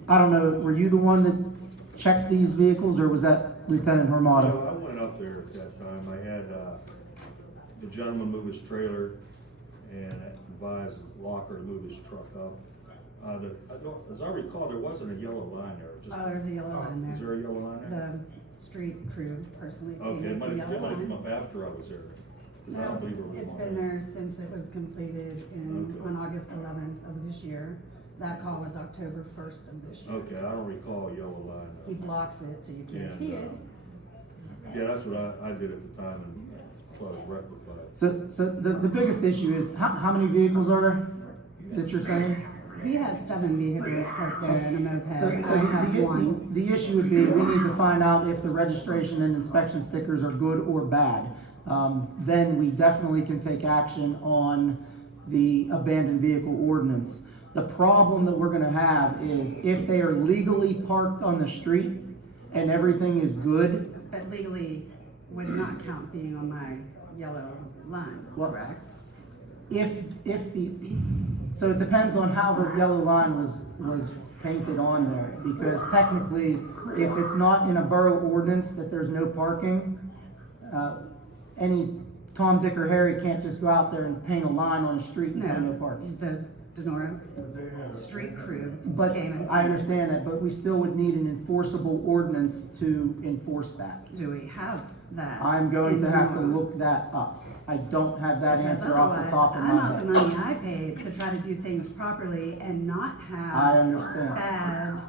I don't know, were you the one that checked these vehicles, or was that Lieutenant Hormata? So I went up there at that time. I had the gentleman move his trailer and advised Locker to move his truck up. As I recall, there wasn't a yellow line there. Oh, there's a yellow line there. Is there a yellow line there? The street crew personally Okay, painted it might the have yellow come line. up after I was there. 'Cause I don't believe there was It's one. been there since it was completed on August 11th of this year. That call was October 1st of this year. Okay, I don't recall a yellow line. He blocks it so you Yeah, can't see it. Yeah, that's what I did at the time and thought it was rectified. So the biggest issue is, how many vehicles are there that you're saying? He has 7 vehicles parked there and a moped. So I have one. the issue would be, we need to find out if the registration and inspection stickers are good or bad. Then we definitely can take action on the abandoned vehicle ordinance. The problem that we're gonna have is if they are legally parked on the street and everything is good, But legally would not count being on my yellow line, Well- correct? so it depends on how the yellow line was painted on there. Because technically, if it's not in a borough ordinance that there's no parking, any Tom, Dick, or Harry can't just go out there and paint a line on the street and say no parking. The Donora street crew But came and. I understand that, but we still would need an enforceable ordinance to enforce that. Do we have that? I'm going to in have to Donora? look that up. I don't have that Because answer off the otherwise, top of I'm my out the head. money I paid to try to do things properly and not have. I understand. Bad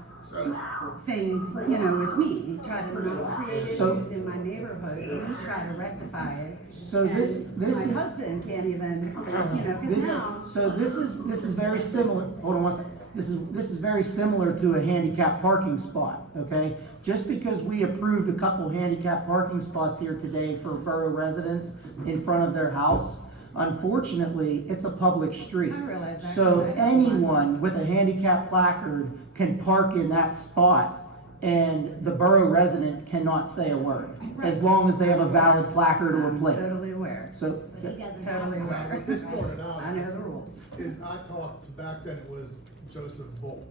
things, with me, try to not create So- issues in my neighborhood, we try to rectify it. So this and is. My husband can't even, cause This, now. so this is very similar, hold on one second. This is very similar to a handicap parking spot, okay? Just because we approved a couple handicap parking spots here today for borough residents in front of their house, unfortunately, it's a public street. I realize that, So 'cause I have one. anyone with a handicap placard can park in that spot and the borough resident cannot say a word, as long as they have a valid placard or I'm plate. totally aware, So, But he doesn't have. totally one. aware. What started out I know the rules. is I talked, back then it was Joseph Volk,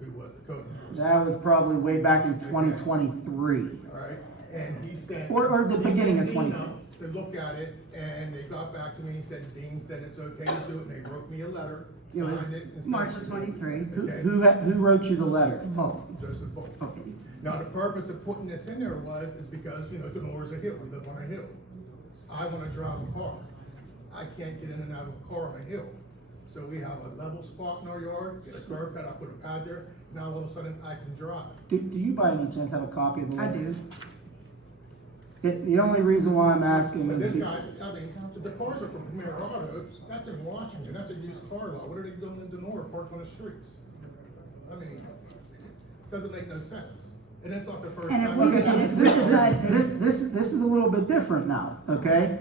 who was the code enforcement. that was probably way back in 2023. All right, and he sent. Or the he beginning sent of 20. Dean up to look at it, and they got back to me, he said, Dean said it's okay to do it, and they wrote me a letter, It was signed it. and sent March it of to me. 23. Okay. Who wrote you the letter? Vote. Joseph Volk. Okay. Now, the purpose of putting this in there is because, Denora's a hill, we live on a hill. I wanna drive a car. I can't get in and out of a car on a hill. So we have a level spot in our yard, get a curb cut, I put a pad there, now all of a sudden I can drive. Do you by any chance have a copy of the I letter? do. The only reason why I'm asking But is. this guy, the cars are from Premier Auto, that's in Washington, that's a used car lot, what are they doing in Donora, parked on the streets? I mean, doesn't make no sense, and it's not the first And if time. we Okay, so If this we decide to- this is a little bit different now, okay?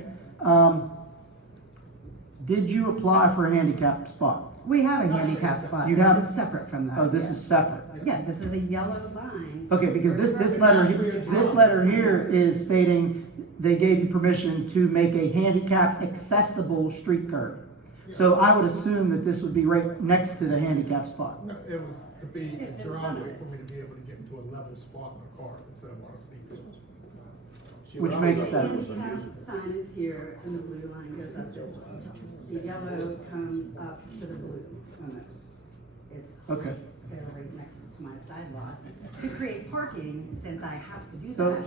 Did you apply for a handicap spot? We have a handicap spot. You This have- is separate from that. Oh, this yes. is separate. Yeah, this is a yellow line. Okay, because this letter here is stating they gave you permission to make a handicap accessible street curb. So I would assume that this would be right next to the handicap spot. No, it was to be a It's in front of driveway it. for me to be able to get into a level spot in a car instead of on a steep hill. Which makes sense. The handicap sign is here and the blue line goes up this way. The yellow comes up to the blue almost. It's Okay. there right next to my sidewalk to create parking since I have to do So, that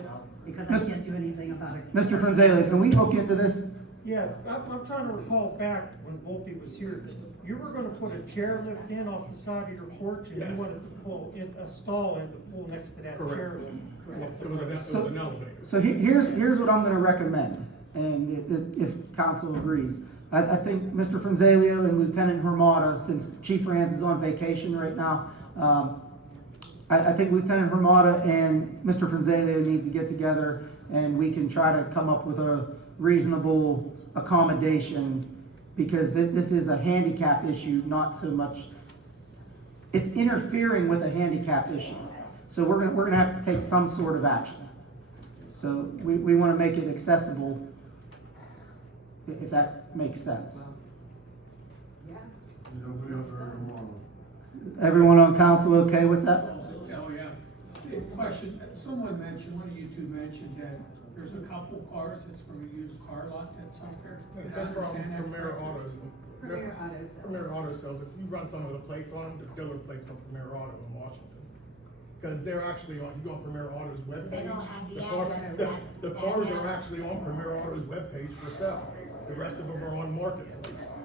because Mis- I can't do anything about it. Mr. Fronzaglio, can we look into this? Yeah, I'm trying to recall back when Volpe was here, you were gonna put a chairlift in off the side of your porch, and Yes. you wanted to pull in a stall in to pull next to that Correct. chairlift. It was an elevator. So here's what I'm gonna recommend, and if council agrees. I think Mr. Fronzaglio and Lieutenant Hermata, since Chief Rands is on vacation right now, I think Lieutenant Hermata and Mr. Fronzaglio need to get together and we can try to come up with a reasonable accommodation, because this is a handicap issue, not so much, it's interfering with a handicap issue. So we're gonna have to take some sort of action. So we wanna make it accessible, if that makes sense. Everyone on council okay with that? Oh, yeah. Question, someone mentioned, one of you two mentioned that there's a couple cars that's from a used car lot that's out there. Did I That's from understand that Premier correctly? Autos. Premier Auto Sales. Premier Auto Sales, if you run some of the plates on them, the dealer plates from Premier Auto in Washington. Because they're actually on, you go on Premier Auto's webpage. They don't have the car- address the- that- The that cars are address. actually on Premier Auto's webpage for sale. The rest of them are on Marketplace.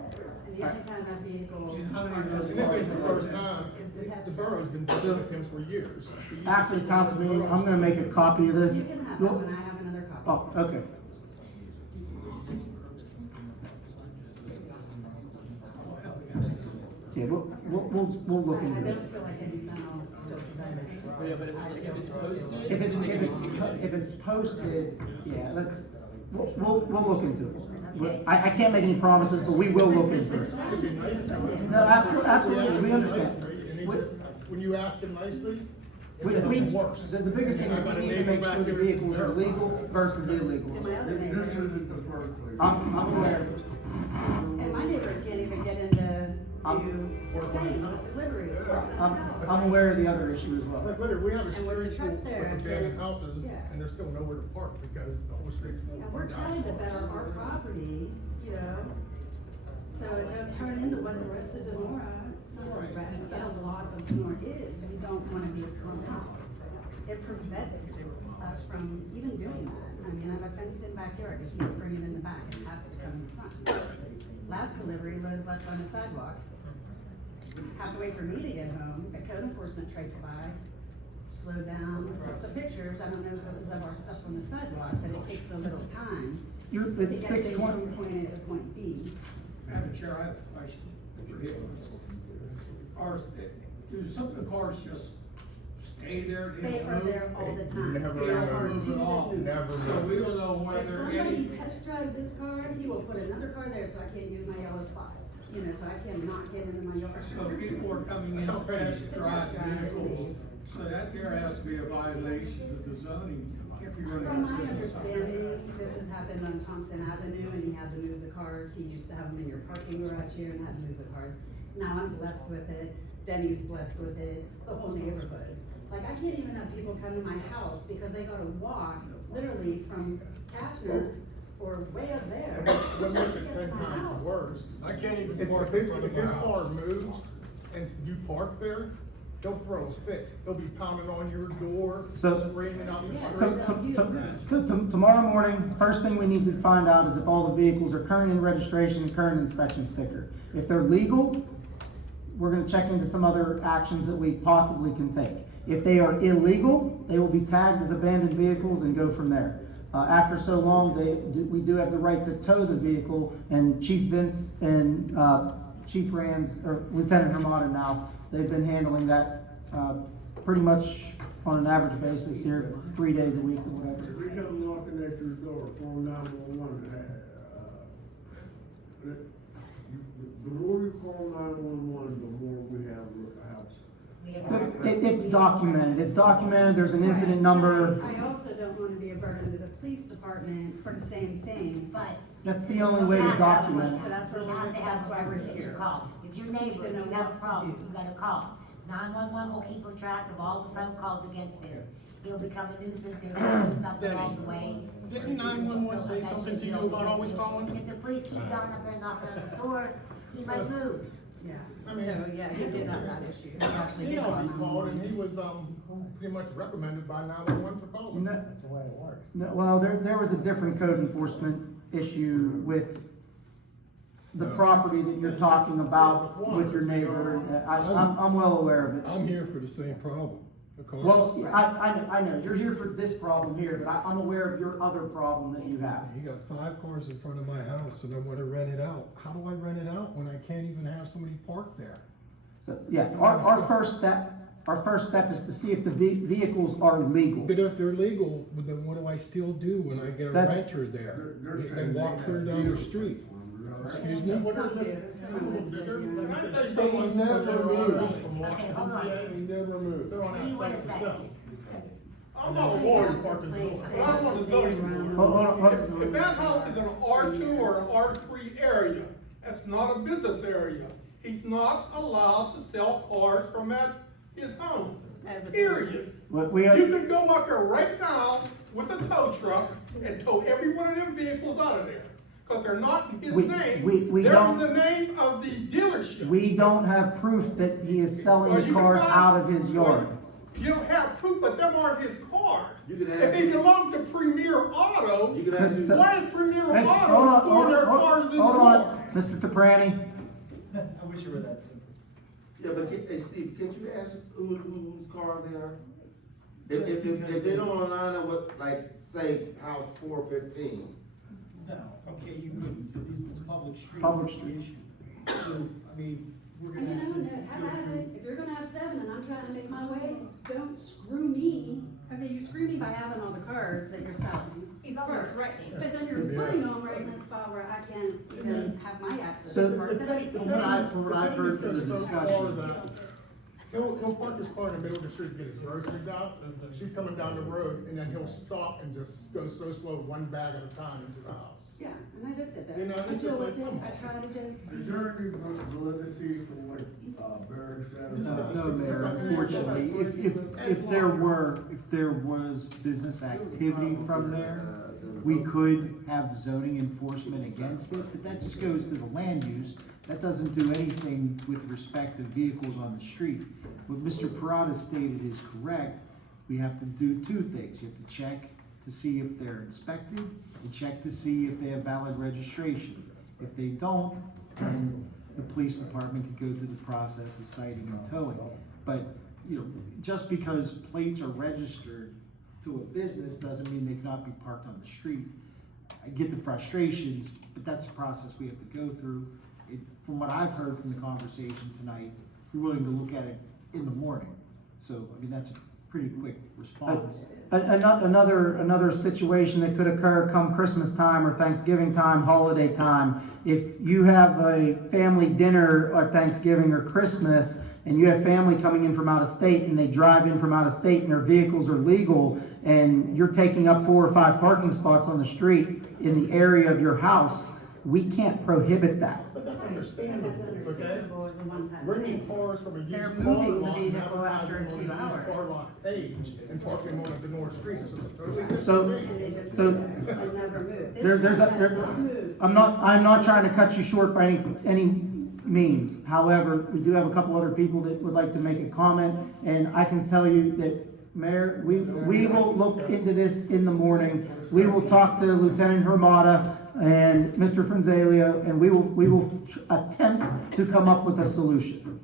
the only time that vehicle. How many of those And this ain't the cars first time, Is the test the borough's been dealing with him for years. After the council meeting, I'm gonna make a copy of You this. can have that when I have another copy. Oh, okay. Yeah, we'll look I into don't this. feel like any sign I'll still prevent Yeah, but if it's posted. If it's posted, yeah, we'll look into it. I can't make any promises, but we will look into it. No, absolutely, we understand. And he just, when you ask him nicely, We, it's worse. the biggest thing is we need to make sure the vehicles are legal versus illegal. See, my other This neighbor, isn't the first place. I'm aware. and my neighbor can't even get into, saying deliveries from the I'm house. aware of the other issue as well. Like, literally, we have a And with the street truck full there, of abandoned then- houses, yeah. and there's still nowhere to park because the whole street's full And of we're parked trying to cars. better our property, you know, so it don't turn into what the rest of Donora, not the rest, but a lot of Donora is. We don't wanna be a slum house. It prevents us from even doing that. I mean, I have a fenced in backyard, you can't bring it in the back, it has to come in the front. Last delivery was left on the sidewalk. Have to wait for me to get home, the code enforcement traipsed by, slowed down, took some pictures, I don't know if it was of our stuff on the sidewalk, but it takes a little time. It's to get things 6:20. from point A to point B. Madam Chair, I have a question. Do some of the cars just stay there? They are there all the time. Never They are move. our two all. that move. Never So we don't know If whether somebody any, test drives this car, he will put another car there, so I can't use my yellow spot. You know, so I cannot get into my yard. so people are coming in to test drive vehicles, so that there has to be a violation of the zoning. You can't be running From a my business out understanding, there. this has happened on Thompson Avenue, and he had to move the cars, he used to have them in your parking garage here and had to move the cars. Now I'm blessed with it, Denny's blessed with it, the whole neighborhood. Like, I can't even have people come to my house because they gotta walk literally from Kastner or way up there. What makes just to it get to 10 my times house. worse? I can't even Is park if in his, front if of my his car house. moves and you park there, they'll throw his fit. They'll be pounding on your door, So- screaming out the Yeah. street. So tomorrow morning, first thing we need to find out is if all the vehicles are current in registration and current inspection sticker. If they're legal, we're gonna check into some other actions that we possibly can take. If they are illegal, they will be tagged as abandoned vehicles and go from there. After so long, we do have the right to tow the vehicle, and Chief Vince and, Chief Rands, or Lieutenant Hermata now, they've been handling that, pretty much on an average basis here, 3 days a week or whatever. If we come knocking at your door, phone 911, the more you call 911, the more we have. It's documented, there's an incident number, I also don't wanna be a burden to the police department for the same thing, But. that's the only way to document So it. that's We what have to have that's why we're a here. call. If your neighbor, To know you have a what to problem, do. you gotta call. 911 will keep a track of all the phone calls against this. He'll become a nuisance, there's always something along the way. Didn't 911 say something to you about always calling? If the police keep going up there and knocking on his door, he might move. Yeah, I mean- so, yeah, he did have that issue. He actually He did always call called and he was, pretty much reprimanded by 911 for calling. No- That's the way it works. No, well, there was a different code enforcement issue with the property that you're talking about with your neighbor. I'm well aware of it. I'm here for the same problem. The cars. Well, I know, you're here for this problem here, but I'm aware of your other problem that you have. You got 5 cars in front of my house and I wanna rent it out. How do I rent it out when I can't even have somebody park there? So, yeah, our first step is to see if the vehicles are legal. But if they're legal, well, then what do I still do when I get a That's- renter there? They're They saying walk they clear have down the deals. street. Excuse me? Some do, some live there, you know. Can I tell you They someone never that move. from Okay, hold Washington, on. VA? They never move. They're on What do you that wanna site say? themselves. I'm not a lawyer parking door, but I want to tell you. Hold on. If that house is in an R2 or an R3 area, that's not a business area. He's not allowed to sell cars from his home. As a Period. business. What we, You can go up there right now with a tow truck and tow every one of them vehicles out of there. Cause they're not in his We name. don't- They're in the name of the dealership. we don't have proof that he is Or selling you the can cars find- out of his yard. You don't have proof, but them aren't his cars. You can If ask they him. belong to Premier Auto, You can ask him. So- why is Premier Hold on, Auto storing their cars in the hold door? on, Mr. Toprani. I wish it were that simple. Yeah, but hey, Steve, can't you ask whose car they are? If they don't align up with, like, say, house 415. No, okay, you couldn't, it's a public street. Public That's the street. issue. So, I mean, we're I gonna mean, have I'm to gonna, how go about through. it, if you're gonna have 7 and I'm trying to make my way, don't screw me. Okay, you screw me by having all the cars that you're selling. He's also first. threatening. But then you're putting them right in a spot where I can't even have my access So, to the park. from what I've heard through the discussion, He'll park his car in the middle of the street to get his groceries out, she's coming down the road, and then he'll stop and just go so slow, one bag at a time into the house. Yeah, and I just sit there, You know, I it's deal just with like, it, come I on. try to just. Is there any validity for what, Barry said? No, Mayor, unfortunately, if there was business activity from there, we could have zoning enforcement against it, but that just goes to the land use. That doesn't do anything with respect to vehicles on the street. What Mr. Perrotta stated is correct. We have to do two things. You have to check to see if they're inspected, and check to see if they have valid registrations. If they don't, then the police department could go through the process of citing and towing. But, you know, just because plates are registered to a business doesn't mean they cannot be parked on the street. I get the frustrations, but that's a process we have to go through. From what I've heard from the conversation tonight, we're willing to look at it in the morning. So, I mean, that's a pretty quick response. Another situation that could occur come Christmas time or Thanksgiving time, holiday time. If you have a family dinner at Thanksgiving or Christmas, and you have family coming in from out of state, and they drive in from out of state and their vehicles are legal, and you're taking up 4 or 5 parking spots on the street in the area of your house, we can't prohibit that. But that's understandable, That's okay? understandable as a one-time Bringing thing. cars from a They're used car moving the lot and vehicle after advertising on 2 a used car hours. lot page and parking on the Donora street, it's just a totally different So- thing. And they just So- sit there and never move. There's This a, one has not moved. I'm not trying to cut you short by any means. However, we do have a couple other people that would like to make a comment, and I can tell you that, Mayor, we will look into this in the morning. We will talk to Lieutenant Hermata and Mr. Fronzaglio, and we will attempt to come up with a solution.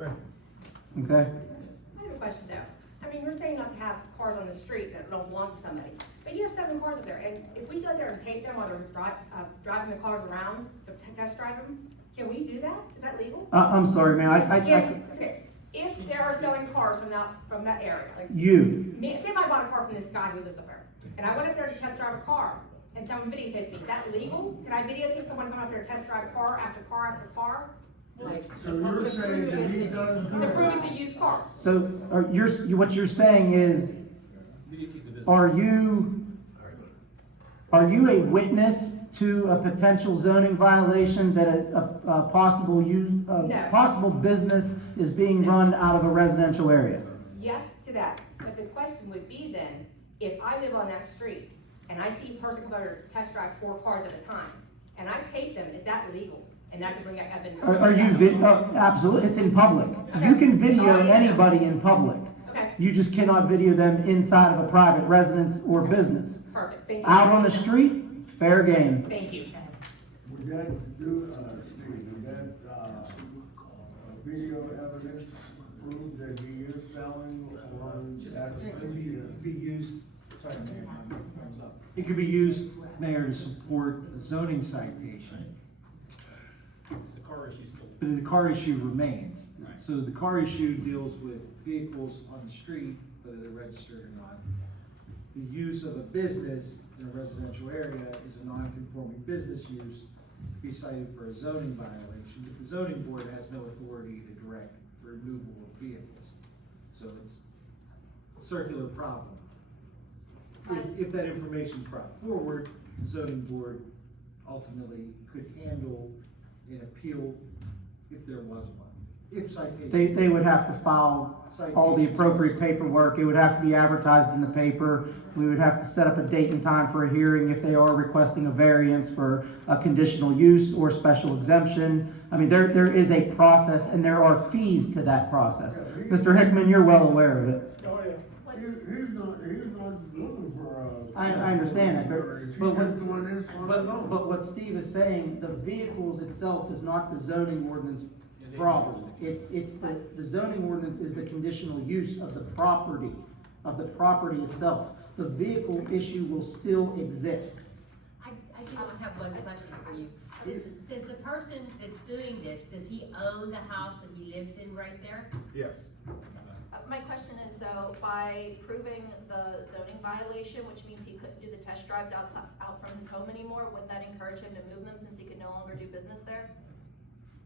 Okay? I have a question though. I mean, we're saying not to have cars on the street that don't want somebody, but you have 7 cars up there, and if we go there and take them while they're driving the cars around, to test drive them, can we do that? Is that legal? I'm sorry, man, Okay, if there are selling cars from that area, like. you, Say if I bought a car from this guy who lives up there, and I went up there to test drive a car, and someone videotapes me, is that legal? Can I videotape someone coming up there to test drive car after car after car? Like, So you're saying that he does do to prove that? it's a used car. so, what you're saying is, are you a witness to a potential zoning violation that a possible possible business is being run out of a residential area? Yes to that, but the question would be then, if I live on that street, and I see a person come over to test drive 4 cars at a time, and I tape them, is that legal? And that could bring up evidence. Are you, absolutely, it's in public. You can video anybody in public. Okay, You just cannot video them inside of a private residence or business. perfect, thank you. Out on the street, fair game. Thank you. Would that do, Steve, would that, video evidence prove that he is selling on that street? Be used, sorry, Mayor, my microphone's up. It could be used, Mayor, to support a zoning citation, The car issue still. but the car issue remains. So the car issue deals with vehicles on the street, whether they're registered or not. The use of a business in a residential area is a non-conforming business use, to be cited for a zoning violation, but the zoning board has no authority to direct the removal of vehicles. So it's a circular problem. If that information is brought forward, the zoning board ultimately could handle an appeal if there was one. If citation. They would have to file all the appropriate paperwork. It would have to be advertised in the paper. We would have to set up a date and time for a hearing if they are requesting a variance for a conditional use or special exemption. I mean, there is a process and there are fees to that process. Mr. Hickman, you're well aware of it. Oh, yeah. He's not looking for I understand that, He's but just doing this on his own. but what Steve is saying, the vehicles itself is not the zoning ordinance problem. It's the zoning ordinance is the conditional use of the property itself. The vehicle issue will still exist. I do have one question for you. Does the person that's doing this, does he own the house that he lives in right there? Yes. My question is though, by proving the zoning violation, which means he couldn't do the test drives out from his home anymore, wouldn't that encourage him to move them since he could no longer do business there?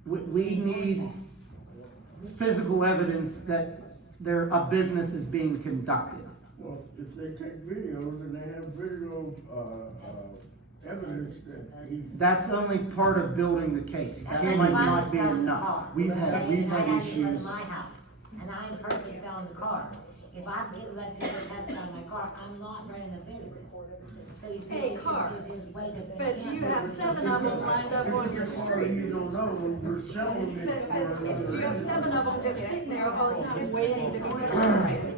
We need physical evidence that a business is being conducted. Well, if they take videos and they have video, evidence that he's. That's only part of building the case. That That's might like not be selling the enough. car. We've had I have to go to issues. my house, and I'm personally selling the car. If I get let people test on my car, I'm not running a business. So you see, Hey, car. there's way to. But you have 7 of them lined up on your You street. don't know, you're selling it for another. Do you have 7 of them just sitting there all the time waiting to be tested?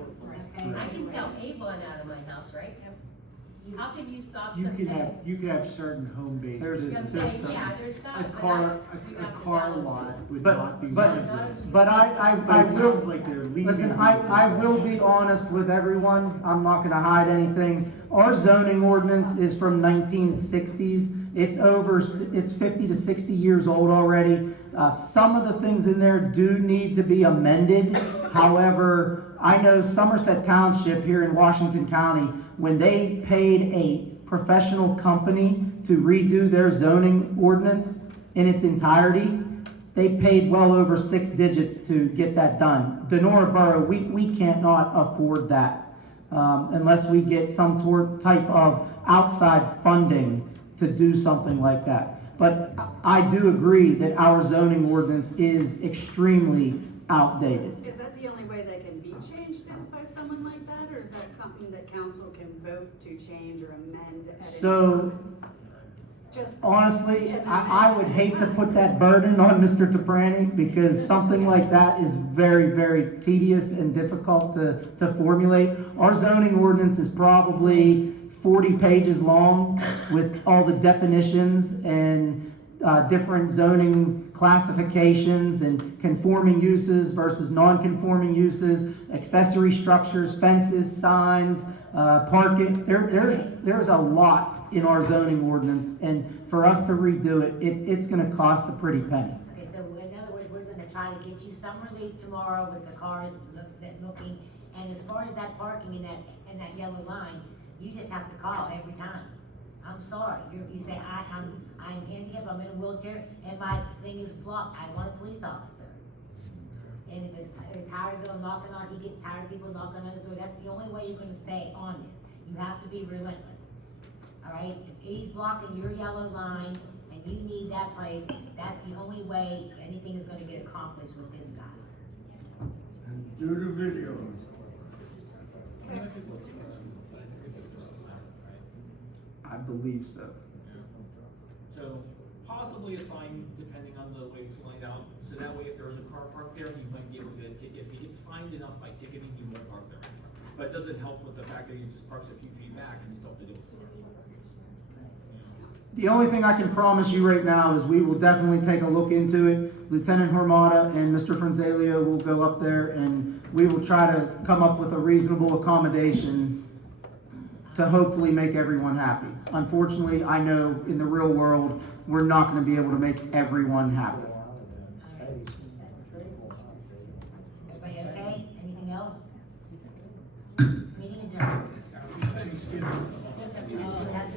I can sell a bun out of my house, right? How can you stop You something? can have certain home-based There's- businesses. Yeah, there's some. A car lot would not be But, one of those. but I But it will, sounds like they're leaving. listen, I will be honest with everyone, I'm not gonna hide anything. Our zoning ordinance is from 1960s, it's 50 to 60 years old already. Some of the things in there do need to be amended. However, I know Somerset Township here in Washington County, when they paid a professional company to redo their zoning ordinance in its entirety, they paid well over 6 digits to get that done. Donora Borough, we can't not afford that, unless we get some type of outside funding to do something like that. But I do agree that our zoning ordinance is extremely outdated. Is that the only way they can be changed is by someone like that, or is that something that council can vote to change or amend at any So, time? Just honestly, I would hate to put that burden on Mr. Toprani, because something like that is very, very tedious and difficult to formulate. Our zoning ordinance is probably 40 pages long with all the definitions and different zoning classifications and conforming uses versus non-conforming uses, accessory structures, fences, signs, parking. There's a lot in our zoning ordinance, and for us to redo it, it's gonna cost a pretty penny. Okay, so in other words, we're gonna try to get you some relief tomorrow with the cars looking, and as far as that parking in that yellow line, you just have to call every time. I'm sorry, you say, I'm handicapped, I'm in a wheelchair, and my thing is blocked, I want a police officer. And if they're tired of them knocking on, he gets tired of people knocking on his door, that's the only way you're gonna stay on this. You have to be relentless, all right? If he's blocking your yellow line, and you need that place, that's the only way anything is gonna get accomplished with this guy. And do the videos. I believe so. So possibly a sign, depending on the way it's lined out, so that way if there was a car parked there, you might be able to get a ticket. If he gets fined enough by ticketing, you won't park there anymore. But it doesn't help with the fact that he just parks a few feet back and you still have to deal with it. The only thing I can promise you right now is we will definitely take a look into it. Lieutenant Hormata and Mr. Fronzaglio will go up there, and we will try to come up with a reasonable accommodation to hopefully make everyone happy. Unfortunately, I know in the real world, we're not gonna be able to make everyone happy. Everybody okay? Anything else? Meeting adjourned. That's